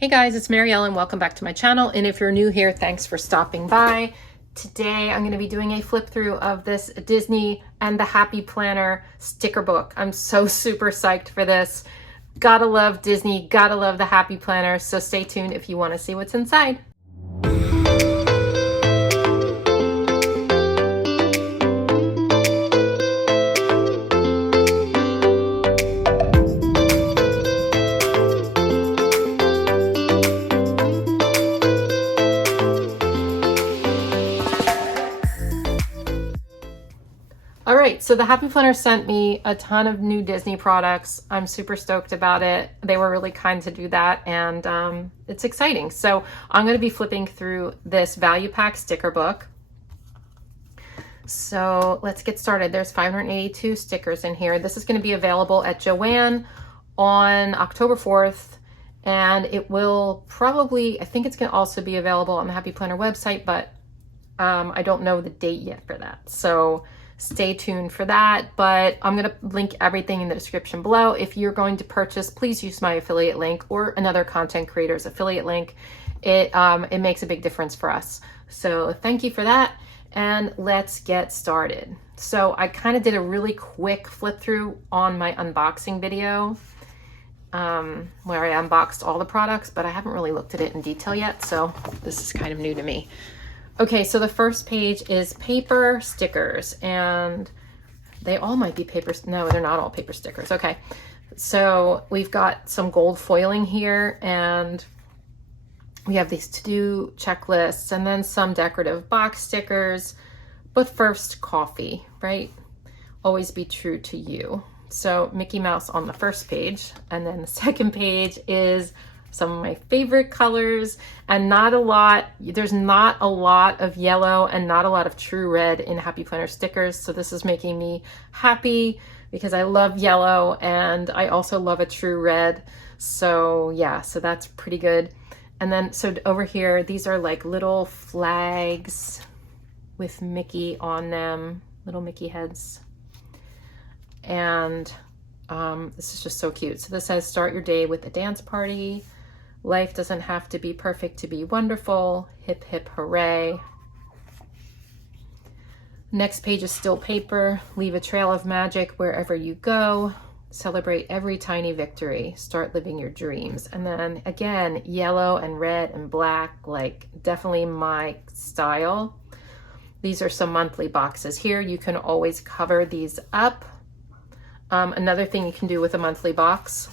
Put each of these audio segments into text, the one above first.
Hey guys, it's Marielle and welcome back to my channel. And if you're new here, thanks for stopping by. Today I'm going to be doing a flip through of this Disney and the Happy Planner sticker book. I'm so super psyched for this. Gotta love Disney, gotta love the Happy Planner. So stay tuned if you want to see what's inside. All right, so the Happy Planner sent me a ton of new Disney products. I'm super stoked about it. They were really kind to do that, and it's exciting. So I'm going to be flipping through this value pack sticker book. So let's get started. There's 582 stickers in here. This is going to be available at Joann on October 4th, and it will probably, I think it's going to also be available on the Happy Planner website, but I don't know the date yet for that. So stay tuned for that, but I'm going to link everything in the description below. If you're going to purchase, please use my affiliate link or another content creator's affiliate link. It makes a big difference for us. So thank you for that, and let's get started. So I kind of did a really quick flip through on my unboxing video where I unboxed all the products, but I haven't really looked at it in detail yet, so this is kind of new to me. Okay, so the first page is paper stickers, and they all might be paper. No, they're not all paper stickers. Okay, so we've got some gold foiling here, and we have these to-do checklists, and then some decorative box stickers. But first, coffee, right? Always be true to you. So Mickey Mouse on the first page, and then the second page is some of my favorite colors, and there's not a lot of yellow and not a lot of true red in Happy Planner stickers. So this is making me happy because I love yellow and I also love a true red. So yeah, so that's pretty good. And then, so over here, these are like little flags with Mickey on them, little Mickey heads. And this is just so cute. So this says, start your day with a dance party. Life doesn't have to be perfect to be wonderful. Hip, hip, hooray. Next page is still paper. Leave a trail of magic wherever you go. Celebrate every tiny victory. Start living your dreams. And then again, yellow and red and black, like definitely my style. These are some monthly boxes here. You can always cover these up. Another thing you can do with a monthly box,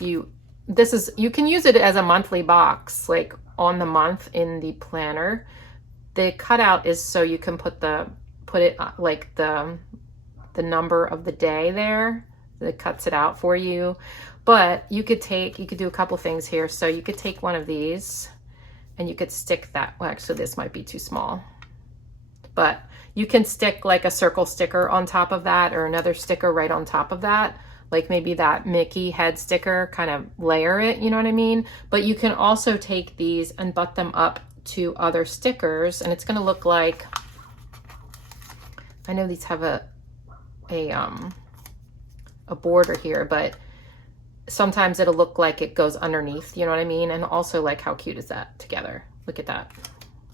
you can use it as a monthly box, like on the month in the planner. The cutout is so you can put it like the number of the day there. That cuts it out for you. But you could do a couple things here. So you could take one of these and you could stick that. Well, actually this might be too small, but you can stick like a circle sticker on top of that, or another sticker right on top of that. Like maybe that Mickey head sticker, kind of layer it, you know what I mean? But you can also take these and butt them up to other stickers, and it's gonna look like, I know these have a border here, but sometimes it'll look like it goes underneath, you know what I mean? And also, like, how cute is that together? Look at that.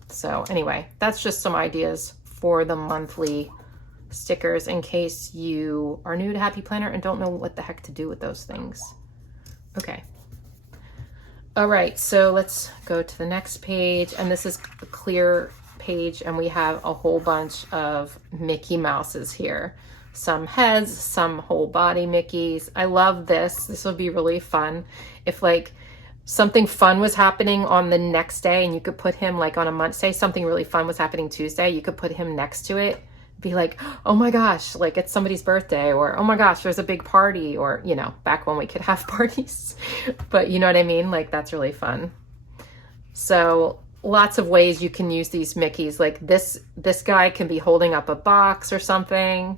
So anyway, that's just some ideas for the monthly stickers in case you are new to Happy Planner and don't know what the heck to do with those things. Okay. All right, so let's go to the next page, and this is a clear page, and we have a whole bunch of Mickey Mouses here. Some heads, some whole body Mickeys. I love this. This will be really fun. If like something fun was happening on the next day and you could put him like on a month, say something really fun was happening Tuesday, you could put him next to it. Be like, oh my gosh, like it's somebody's birthday, or oh my gosh, there's a big party, or, you know, back when we could have parties. But you know what I mean? Like that's really fun. So lots of ways you can use these Mickeys. Like this guy can be holding up a box or something.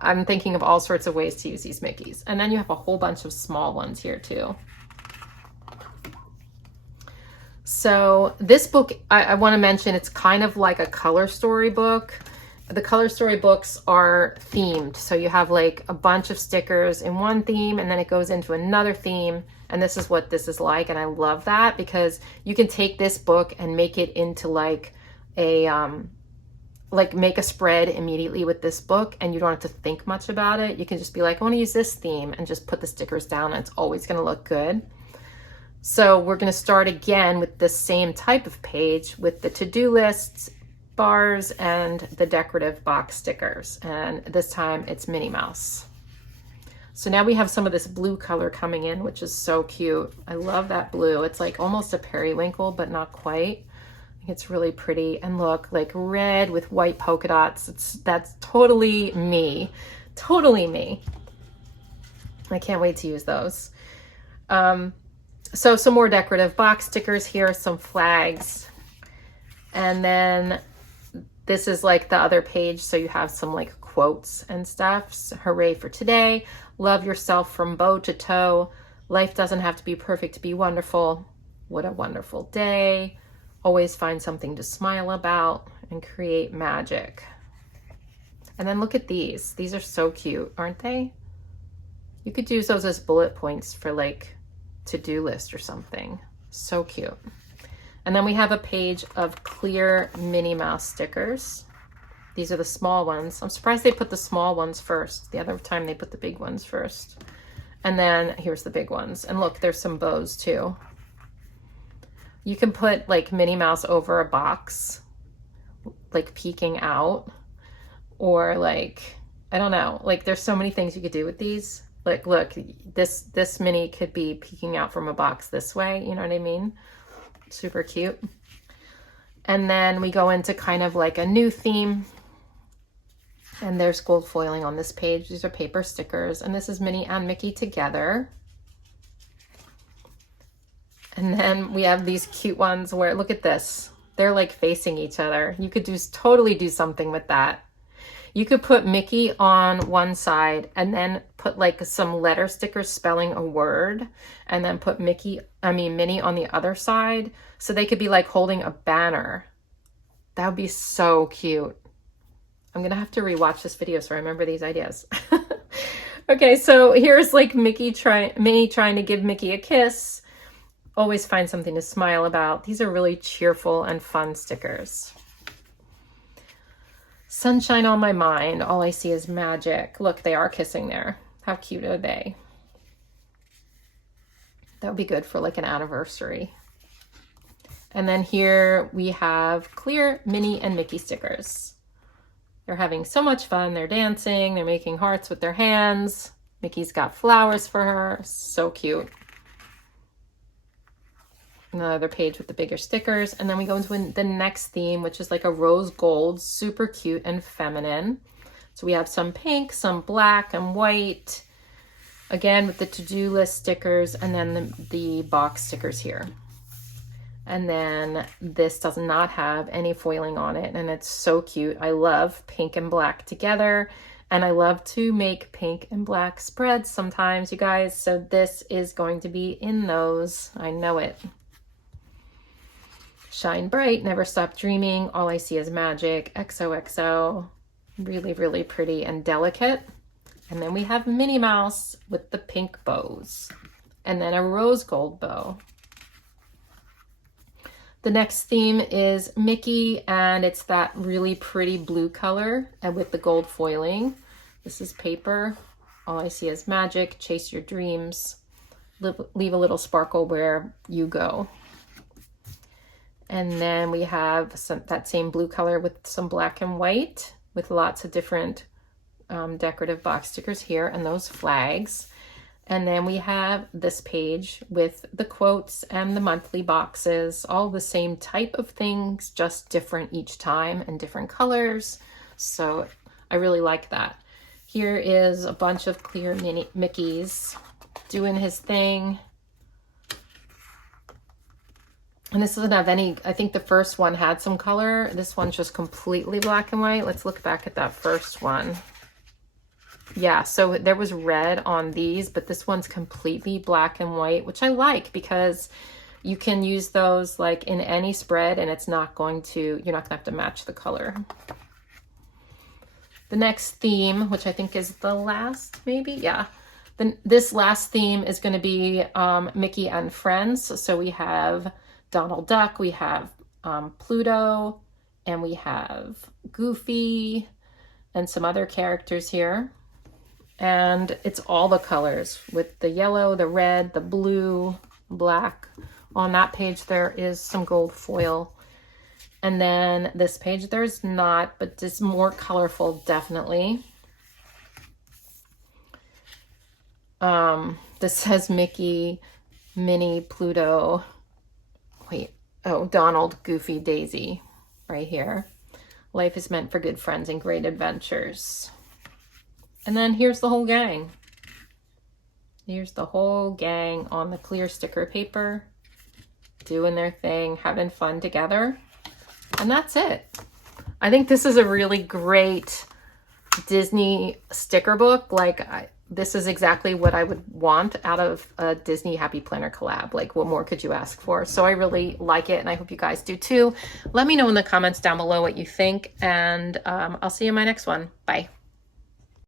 I'm thinking of all sorts of ways to use these Mickeys. And then you have a whole bunch of small ones here too. So this book, I want to mention, it's kind of like a color story book. the color story books are themed. So you have like a bunch of stickers in one theme and then it goes into another theme. And this is what this is like. And I love that because you can take this book and make it into like a, make a spread immediately with this book and you don't have to think much about it. You can just be like, I want to use this theme and just put the stickers down and it's always going to look good. So we're going to start again with the same type of page with the to-do lists, bars, and the decorative box stickers. And this time it's Minnie Mouse. So now we have some of this blue color coming in, which is so cute. I love that blue. It's like almost a periwinkle, but not quite. It's really pretty. And look, like red with white polka dots. That's totally me. Totally me. I can't wait to use those. So some more decorative box stickers here, some flags. And then this is like the other page. So you have some like quotes and stuff. So, hooray for today. Love yourself from bow to toe. Life doesn't have to be perfect to be wonderful. What a wonderful day. Always find something to smile about and create magic. And then look at these. These are so cute, aren't they? You could use those as bullet points for like to-do list or something. So cute. And then we have a page of clear Minnie Mouse stickers. These are the small ones. I'm surprised they put the small ones first. The other time they put the big ones first. And then here's the big ones. And look, there's some bows too. You can put like Minnie Mouse over a box, like peeking out, or like, I don't know, like there's so many things you could do with these. Like, look, this Minnie could be peeking out from a box this way. You know what I mean? Super cute. And then we go into kind of like a new theme. And there's gold foiling on this page. These are paper stickers. And this is Minnie and Mickey together. And then we have these cute ones where, look at this. They're like facing each other. You could totally do something with that. You could put Mickey on one side and then put like some letter stickers spelling a word and then put Minnie on the other side. So they could be like holding a banner. That would be so cute. I'm going to have to rewatch this video so I remember these ideas. Okay, so here's like Minnie trying to give Mickey a kiss. Always find something to smile about. These are really cheerful and fun stickers. Sunshine on my mind. All I see is magic. Look, they are kissing there. How cute are they? That would be good for like an anniversary. And then here we have clear Minnie and Mickey stickers. They're having so much fun. They're dancing. They're making hearts with their hands. Mickey's got flowers for her. So cute. Another page with the bigger stickers. And then we go into the next theme, which is like a rose gold, super cute and feminine. So we have some pink, some black and white. Again, with the to-do list stickers and then the box stickers here. And then this does not have any foiling on it. And it's so cute. I love pink and black together. And I love to make pink and black spreads sometimes, you guys. So this is going to be in those. I know it. Shine bright, never stop dreaming. All I see is magic. XOXO. Really, really pretty and delicate. And then we have Minnie Mouse with the pink bows. And then a rose gold bow. The next theme is Mickey, and it's that really pretty blue color and with the gold foiling. This is paper. All I see is magic. Chase your dreams. Leave a little sparkle where you go. And then we have that same blue color with some black and white with lots of different decorative box stickers here and those flags. And then we have this page with the quotes and the monthly boxes, all the same type of things, just different each time and different colors. So I really like that. Here is a bunch of clear Mickeys doing his thing. And this doesn't have any, I think the first one had some color. This one's just completely black and white. Let's look back at that first one. Yeah, so there was red on these, but this one's completely black and white, which I like because you can use those like in any spread and it's not going to, you're not gonna have to match the color. The next theme, which I think is the last, maybe, yeah. This last theme is going to be Mickey and Friends. So we have Donald Duck, we have Pluto, and we have Goofy, and some other characters here. And it's all the colors with the yellow, the red, the blue, black. On that page there is some gold foil. And then this page there's not, but it's more colorful, definitely. This says Mickey, Minnie, Pluto, Donald, Goofy, Daisy right here. Life is meant for good friends and great adventures. And then here's the whole gang. Here's the whole gang on the clear sticker paper, doing their thing, having fun together. And that's it. I think this is a really great Disney sticker book. Like, this is exactly what I would want out of a Disney Happy Planner collab. Like, what more could you ask for? So I really like it, and I hope you guys do too. Let me know in the comments down below what you think, and I'll see you in my next one. Bye.